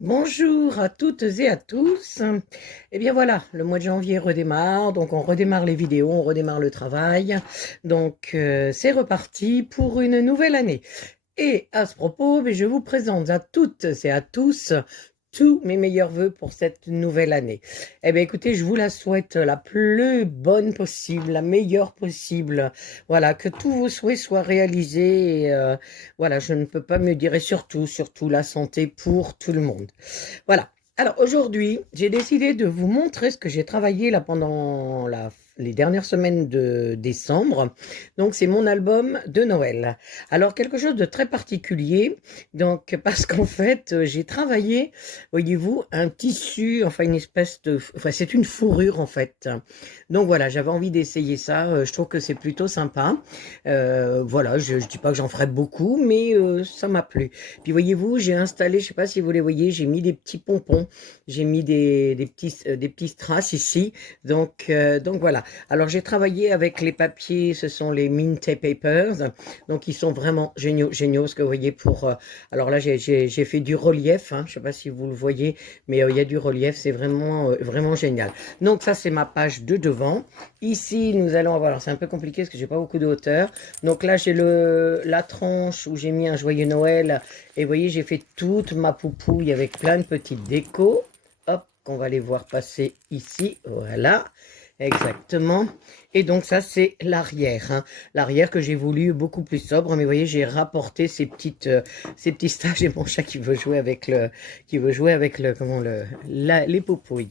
Bonjour à toutes et à tous. Eh bien voilà, le mois de janvier redémarre, donc on redémarre les vidéos, on redémarre le travail. Donc c'est reparti pour une nouvelle année. Et à ce propos, je vous présente à toutes et à tous tous mes meilleurs vœux pour cette nouvelle année. Eh bien écoutez, je vous la souhaite la plus bonne possible, la meilleure possible. Voilà, que tous vos souhaits soient réalisés. Et, voilà, je ne peux pas me dire, et surtout la santé pour tout le monde. Voilà. Alors aujourd'hui, j'ai décidé de vous montrer ce que j'ai travaillé là pendant les dernières semaines de décembre. Donc c'est mon album de Noël. Alors quelque chose de très particulier, donc parce qu'en fait j'ai travaillé, voyez-vous, un tissu, enfin une espèce de, enfin c'est une fourrure en fait. Donc voilà, j'avais envie d'essayer ça. Je trouve que c'est plutôt sympa. Voilà, je dis pas que j'en ferai beaucoup, mais ça m'a plu. Puis voyez-vous, j'ai installé, je sais pas si vous les voyez, j'ai mis des petits pompons, j'ai mis des petits strass ici. Donc voilà. Alors j'ai travaillé avec les papiers, ce sont les Mint Papers, donc ils sont vraiment géniaux ce que vous voyez pour. Alors là j'ai fait du relief, hein, je sais pas si vous le voyez, mais il y a du relief, c'est vraiment génial. Donc ça c'est ma page de devant. Ici nous allons avoir, alors c'est un peu compliqué parce que j'ai pas beaucoup de hauteur. Donc là j'ai la tranche où j'ai mis un joyeux Noël. Et vous voyez, j'ai fait toute ma poupouille avec plein de petites décos. Hop, qu'on va les voir passer ici. Voilà, exactement. Et donc ça, c'est l'arrière. Hein. L'arrière que j'ai voulu beaucoup plus sobre. Mais vous voyez, j'ai rapporté ces petits stages. J'ai mon chat qui veut jouer avec les poupouilles.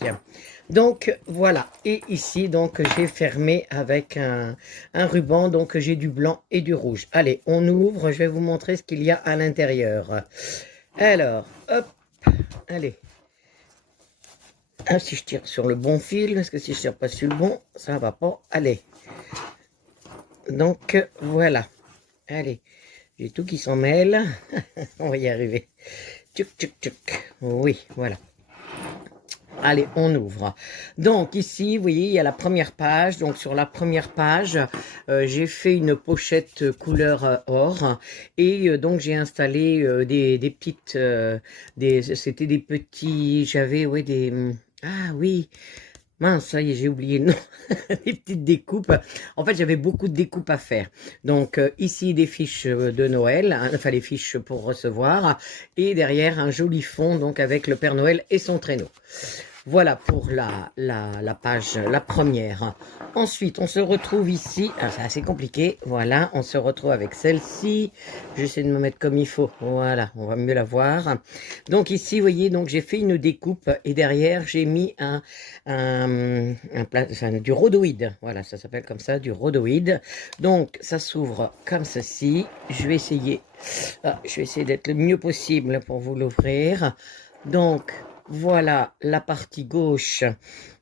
Donc voilà, et ici donc j'ai fermé avec un ruban, donc j'ai du blanc et du rouge. Allez, on ouvre, je vais vous montrer ce qu'il y a à l'intérieur. Alors, hop, allez. Ah, si je tire sur le bon fil, parce que si je tire pas sur le bon, ça va pas. Allez, donc voilà, allez, j'ai tout qui s'en mêle. On va y arriver. Tchuc, tchuc, tchuc. Oui, voilà. Allez, on ouvre. Donc ici, vous voyez, il y a la première page. Donc sur la première page, j'ai fait une pochette couleur or. Et donc j'ai installé des petites... c'était des petits... J'avais, ouais, des... Ah oui, mince, ça y est, j'ai oublié le nom. Des petites découpes. En fait, j'avais beaucoup de découpes à faire. Donc ici, des fiches de Noël, hein, enfin les fiches pour recevoir. Et derrière, un joli fond, donc avec le Père Noël et son traîneau. Voilà pour la page, la première. Ensuite, on se retrouve ici. Ah, c'est assez compliqué. Voilà, on se retrouve avec celle-ci. J'essaie de me mettre comme il faut. Voilà, on va mieux la voir. Donc ici, vous voyez, donc j'ai fait une découpe et derrière, j'ai mis enfin, du rhodoïde. Voilà, ça s'appelle comme ça, du rhodoïde. Donc, ça s'ouvre comme ceci. Je vais essayer d'être le mieux possible pour vous l'ouvrir. Donc, voilà la partie gauche.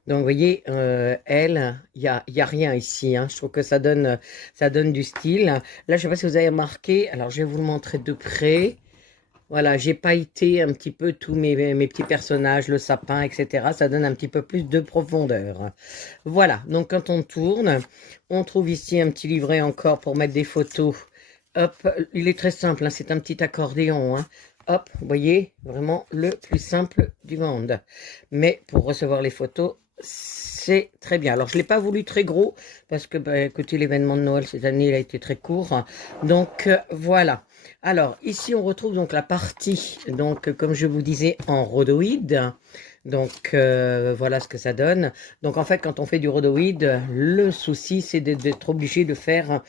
Donc, vous voyez, elle, il y a rien ici. Hein. Je trouve que ça donne du style. Là, je ne sais pas si vous avez remarqué. Alors, je vais vous le montrer de près. Voilà, j'ai pailleté un petit peu tous mes petits personnages, le sapin, etc. Ça donne un petit peu plus de profondeur. Voilà, donc quand on tourne, on trouve ici un petit livret encore pour mettre des photos. Hop, il est très simple, hein, c'est un petit accordéon. Hein. Hop, vous voyez, vraiment le plus simple du monde. Mais pour recevoir les photos, c'est très bien. Alors, je ne l'ai pas voulu très gros parce que, bah, écoutez, l'événement de Noël cette année, il a été très court. Donc, voilà. Alors, ici, on retrouve donc la partie, donc, comme je vous disais, en rhodoïde. Donc, voilà ce que ça donne. Donc, en fait, quand on fait du rhodoïde, le souci, c'est d'être obligé de faire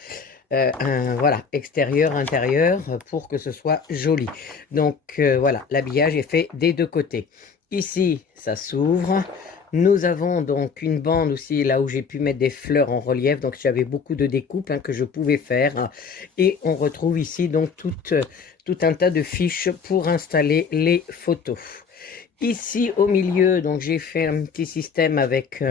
voilà, extérieur, intérieur, pour que ce soit joli. Donc voilà, l'habillage est fait des deux côtés. Ici, ça s'ouvre. Nous avons donc une bande aussi, là où j'ai pu mettre des fleurs en relief. Donc j'avais beaucoup de découpes que je pouvais faire. Et on retrouve ici donc tout un tas de fiches pour installer les photos. Ici au milieu, donc j'ai fait un petit système avec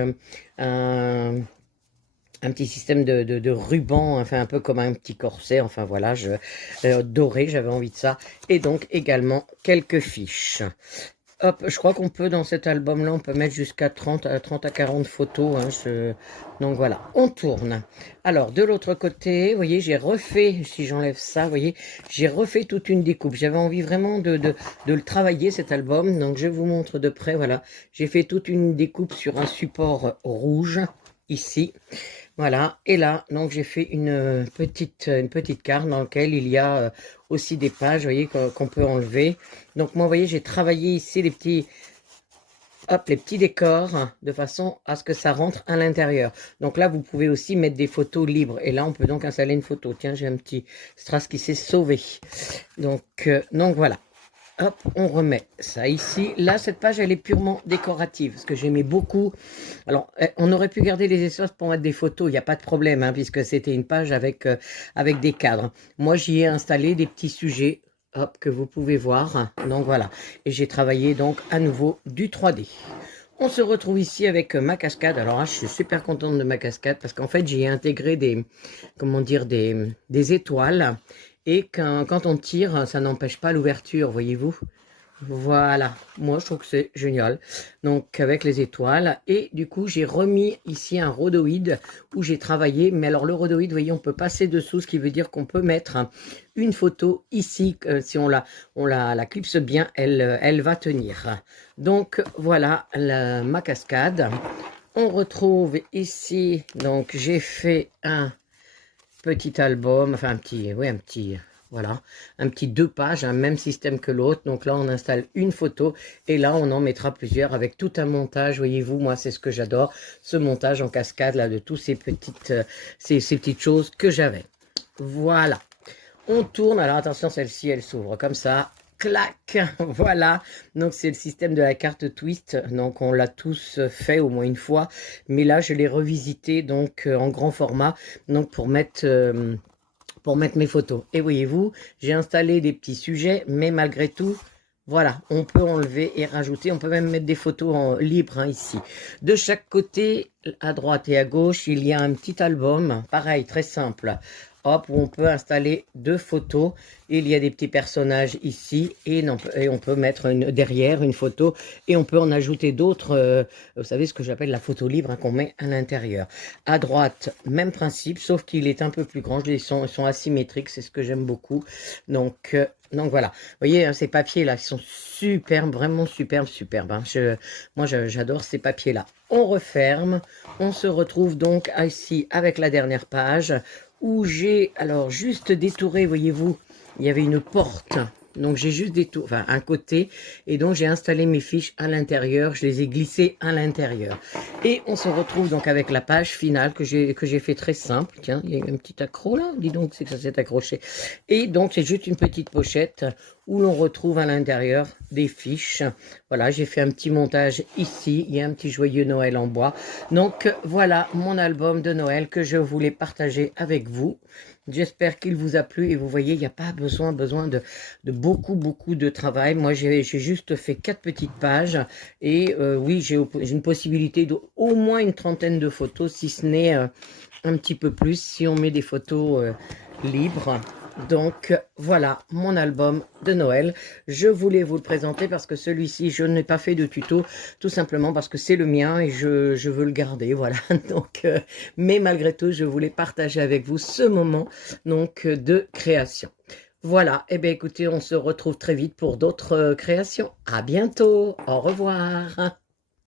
un petit système de ruban, enfin un peu comme un petit corset, enfin voilà, doré, j'avais envie de ça. Et donc également quelques fiches. Hop, je crois qu'on peut, dans cet album-là, on peut mettre jusqu'à 30 à 40 photos. Hein, donc voilà, on tourne. Alors, de l'autre côté, vous voyez, j'ai refait, si j'enlève ça, vous voyez, j'ai refait toute une découpe. J'avais envie vraiment de le travailler, cet album. Donc, je vous montre de près, voilà. J'ai fait toute une découpe sur un support rouge, ici. Voilà, et là, donc j'ai fait une petite carte dans laquelle il y a aussi des pages, vous voyez, qu'on peut enlever. Donc moi, vous voyez, j'ai travaillé ici les petits décors de façon à ce que ça rentre à l'intérieur. Donc là, vous pouvez aussi mettre des photos libres. Et là, on peut donc installer une photo. Tiens, j'ai un petit strass qui s'est sauvé. Donc voilà. Hop, on remet ça ici. Là, cette page, elle est purement décorative, parce que j'aimais beaucoup. Alors, on aurait pu garder les espaces pour mettre des photos, il n'y a pas de problème, hein, puisque c'était une page avec des cadres. Moi, j'y ai installé des petits sujets, hop, que vous pouvez voir. Donc, voilà. Et j'ai travaillé, donc, à nouveau du 3D. On se retrouve ici avec ma cascade. Alors là, je suis super contente de ma cascade, parce qu'en fait, j'y ai intégré des étoiles. Et quand on tire, ça n'empêche pas l'ouverture, voyez-vous. Voilà, moi je trouve que c'est génial. Donc avec les étoiles. Et du coup, j'ai remis ici un rhodoïde où j'ai travaillé. Mais alors le rhodoïde, vous voyez, on peut passer dessous, ce qui veut dire qu'on peut mettre une photo ici. Si on la clipse bien, elle va tenir. Donc voilà ma cascade. On retrouve ici, donc j'ai fait un petit album, enfin voilà, un petit 2 pages, un même système que l'autre. Donc là, on installe une photo et là, on en mettra plusieurs avec tout un montage. Voyez-vous, moi, c'est ce que j'adore, ce montage en cascade là de tous ces petites choses que j'avais. Voilà, on tourne. Alors attention, celle-ci, elle s'ouvre comme ça. Clac, voilà, donc c'est le système de la carte twist, donc on l'a tous fait au moins une fois, mais là je l'ai revisité donc en grand format, donc pour mettre mes photos. Et voyez-vous, j'ai installé des petits sujets, mais malgré tout, voilà, on peut enlever et rajouter, on peut même mettre des photos libres ici. De chaque côté, à droite et à gauche, il y a un petit album, pareil, très simple. Hop, où on peut installer 2 photos. Il y a des petits personnages ici et on peut mettre derrière une photo et on peut en ajouter d'autres. Vous savez ce que j'appelle la photo libre, hein, qu'on met à l'intérieur. À droite, même principe, sauf qu'il est un peu plus grand. Ils sont asymétriques, c'est ce que j'aime beaucoup. Donc voilà. Vous voyez, hein, ces papiers-là, ils sont superbes, vraiment superbes. Hein. Moi, j'adore ces papiers-là. On referme. On se retrouve donc ici avec la dernière page où j'ai alors juste détouré, voyez-vous, il y avait une porte. Donc j'ai juste détouré, enfin un côté, et donc j'ai installé mes fiches à l'intérieur, je les ai glissées à l'intérieur. Et on se retrouve donc avec la page finale que j'ai fait très simple. Tiens, il y a un petit accro là, dis donc, c'est que ça s'est accroché. Et donc c'est juste une petite pochette où l'on retrouve à l'intérieur des fiches. Voilà, j'ai fait un petit montage ici, il y a un petit joyeux Noël en bois. Donc voilà mon album de Noël que je voulais partager avec vous. J'espère qu'il vous a plu et vous voyez, il n'y a pas besoin de beaucoup de travail. Moi, j'ai juste fait 4 petites pages et oui, j'ai une possibilité d'au moins une trentaine de photos, si ce n'est un petit peu plus, si on met des photos libres. Donc voilà mon album de Noël. Je voulais vous le présenter parce que celui-ci, je n'ai pas fait de tuto, tout simplement parce que c'est le mien et je veux le garder, voilà. Donc, mais malgré tout, je voulais partager avec vous ce moment donc de création. Voilà, et bien écoutez, on se retrouve très vite pour d'autres créations. À bientôt, au revoir.